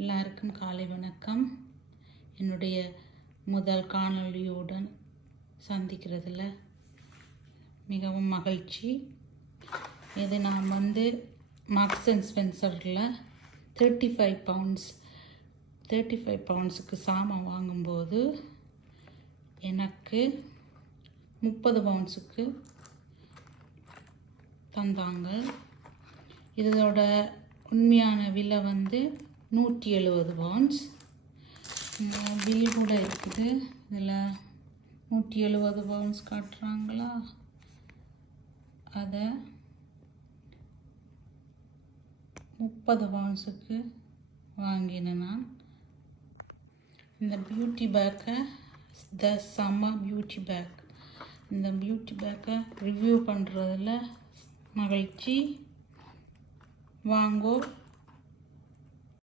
எல்லாருக்கும் காலை வணக்கம். என்னுடைய முதல் காணொளியுடன் சந்திக்கிறதுல மிகவும் மகிழ்ச்சி. இது நான் மார்க்ஸ் அண்ட் ஸ்பென்சரில் 35 பவுண்ட்ஸுக்கு சாமான் வாங்கும்போது எனக்கு 30 பவுண்ட்ஸுக்கு தந்தாங்க. இதோட உண்மையான விலை 170 பவுண்ட்ஸ். பில் கூட இருக்குது. இதில் 170 பவுண்ட்ஸ் காட்டுறாங்களா, அதை 30 பவுண்ட்ஸுக்கு வாங்கினேன் நான். இந்த பியூட்டி பேக்கை த சம்மர் பியூட்டி பேக், இந்த பியூட்டி பேக்கை ரிவ்யூ பண்ணுறதுல மகிழ்ச்சி. வாங்கோ.